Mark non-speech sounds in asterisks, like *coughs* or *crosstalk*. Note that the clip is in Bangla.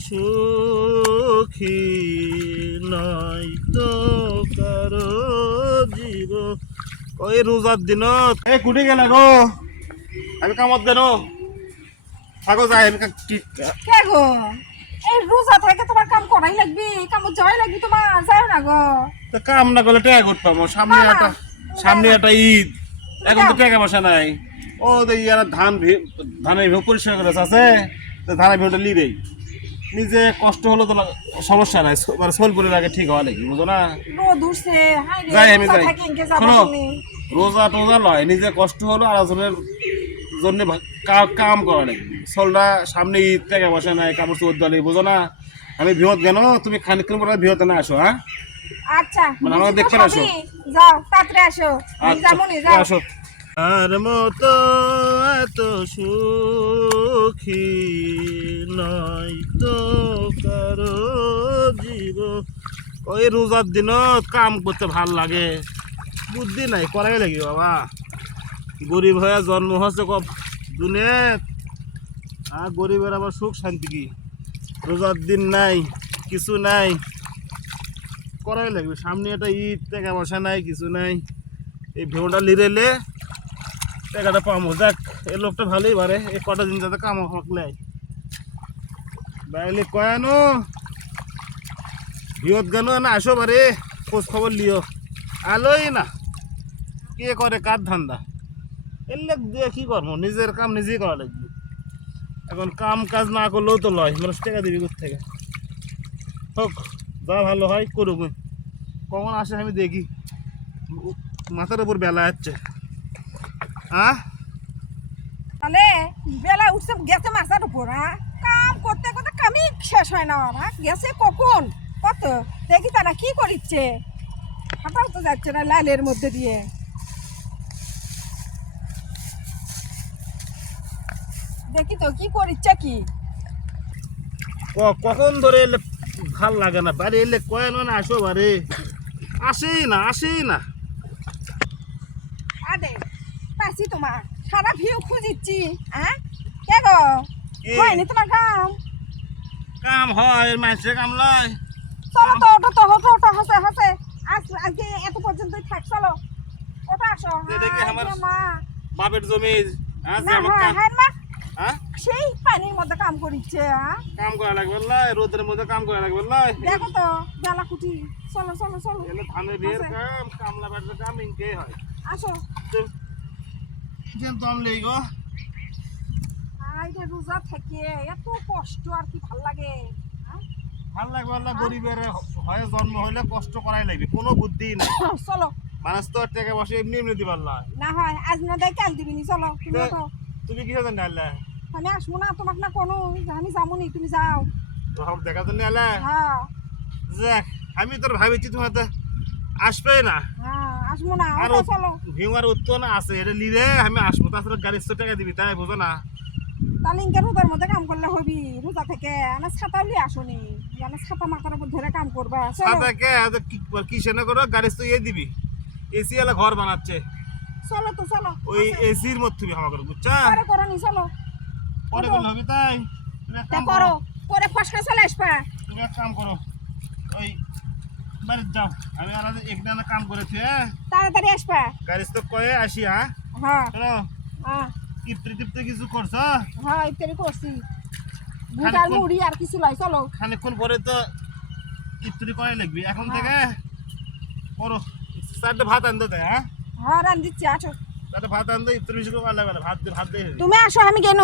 সুখী নাই তো কারও জীব। ওই রোজার দিনত? এ কুটি গেলে গো? আমি কামত গেল থাকো যাই আমি কা- গো? এই রোজা থেকে তোমার কাম করাই লাগবে কাম জয় লাগবে তোমার যায় না গো। তো কাম না করলে টাকা করতে সামনে একটা সামনে একটা ঈদ। এখন তো টাকা পয়সা নাই। ও তো ইয়ার ধান ভি- ধানের ভিউ পরিষ্কার করে আছে তো ধানের ভিউটা লি দেই নিজে কষ্ট হলো তো সমস্যা নাই। মানে সোলপুরের আগে ঠিক হওয়া নাকি বুঝো না? যাই আমি যাই। থেকে শোনো রোজা টোজা নয় নিজে কষ্ট হলো আর একজনের জন্য কাম করা নাকি। সোলটা সামনে ঈদ টাকা পয়সা নাই কাপড় চোর দালি বুঝো না? আমি বিহত গেল তুমি খানিক্ষণ পরে বিহতে না আসো হ্যাঁ? আচ্ছা মানে আমাকে দেখতে আসো। যাও তাড়াতাড়ি আসো। যাও। আসো। আর মতো এত সুখী নয় তো কারও জীব। ওই রোজার দিনত কাম করতে ভালো লাগে। বুদ্ধি নাই, করাই লাগি বাবা। গরিব হয়ে জন্ম হচ্ছে কব দুনিয়াত। আর গরিবের আবার সুখ শান্তি কি? রোজার দিন নাই, কিছু নাই। করাই লাগবে। সামনে একটা ঈদ, টাকা পয়সা নাই, কিছু নাই। এই ভেউটা লিরেলে টাকাটা পামো। যাক, এই লোকটা ভালোই পারে। এই কটা দিন যাতে কামো থাকলে বাইলে কয়ানো? বিয়ত গানো না? আসো বারে খোঁজ খবর লিও। আলোই না। কে করে কার ধান্দা? এর দিয়ে কি করব? নিজের কাম নিজেই করা লাগবে। এখন কাম কাজ না করলেও তো লয়। মানুষ টাকা দিবি থেকে হোক, যা ভালো হয় করুক। কখন আসে আমি দেখি। মাথার উপর বেলা যাচ্ছে হ্যাঁ তাহলে বেলা উঠছে গেছে মাথার উপর হ্যাঁ কাম করতে করতে কামই শেষ হয় না বাবা। গেছে কখন? কত? দেখি তারা কি করিচ্ছে? হাঁটাও তো যাচ্ছে না লালের মধ্যে দিয়ে। দেখি তো কি করিচ্ছে কি? কখন ধরে এলে ভালো লাগে না? বাড়ি এলে কয় না আসো বাড়ি। আসেই না আসেই না। আদে পাইছি তোমার সারা ভিউ খুঁজিচ্ছি হ্যাঁ কে গো? হয়নি তোমার কাম? কাম হয় মানুষের কাম লয়। চলো তো ওটো তো ওটো ওটো হাসে হাসে। আজ আজকে এত পর্যন্তই থাক চলো। ওটা আসো। দেখি আমার বাপের জমি। হ্যাঁ আমার হ্যাঁ হ্যাঁ সেই পানির মধ্যে কাম করিচ্ছে হ্যাঁ কাম করা লাগবে লয়। রোদের মধ্যে কাম করা লাগবে লয়। দেখো তো বেলা কুটি। চলো চলো চলো। এলে ধানের বিয়ের কাম কামলা বাড়ির কাম ইনকেই হয়। আসো। তো তো আমি গো। আইরে রোজা থেকে এত কষ্ট আর কি ভালো লাগে? ভালো লাগবে আল্লাহ গরিবের হয়ে জন্ম হইলে কষ্ট করাই লাগবে কোনো বুদ্ধি নাই। *coughs* চলো। মানুষ তো টাকা বসে এমনি এমনি দিবার লয় না হয় আজ না দেয় কাল দিবিনি চলো। তুমি তো-। তুমি কি জানি আল্লাহ? আমি আসব না তোমাকে না কোনো আমি যাব নি তুমি যাও। তো সব দেখা জন্য আল্লাহ? হ্যাঁ। যাক আমি তোর ভাবেছি তোমার আসবে না। হ্যাঁ। আসব না আর চলো। ভিউয়ার উত্তর না আছে এটা নিলে আমি আসব। তাছাড়া গাড়ির তো টাকা দিবি তাই বুঝো না। তাহলে ইনকে রোদার মধ্যে কাম করলে হবি রোজা থেকে। না ছাতা লিয়ে আসনি। মানে ছাতা মাথার উপর ধরে কাম করবা। সাদা কে? কিসে না করো? গাড়ি তো ইয়ে দিবি। এসি এলা ঘর বানাচ্ছে। চলো তো চলো। ওই এসির মধ্যে তুমি হামা করো বুঝছা? পরে করো নি চলো। পরে করলে হবে তাই। তা করো। পরে ফসকা চলে আসবা। তুমি এক কাম করো। ওই বাড়ির যাও। আমি আর একদিন কাম করেছি হ্যাঁ তাড়াতাড়ি আসবা। তো কয়ে আসি হ্যাঁ? হ্যাঁ। হ্যাঁ। কিপ্তি কিছু করছ? হ্যাঁ ইত্যাদি করছি। বুটার মুড়ি আর কিছু লাই চলো। খানিকক্ষণ পরে তো করাই লাগবি এখন থেকে করো। চারটে ভাত আনতে দেয় হ্যাঁ? হ্যাঁ রান দিচ্ছি আসো। চারটে ভাত আনতে ইত্যাদি বেশি করে করা লাগবে না ভাত দিয়ে ভাত দিয়ে তুমি আসো আমি কেন?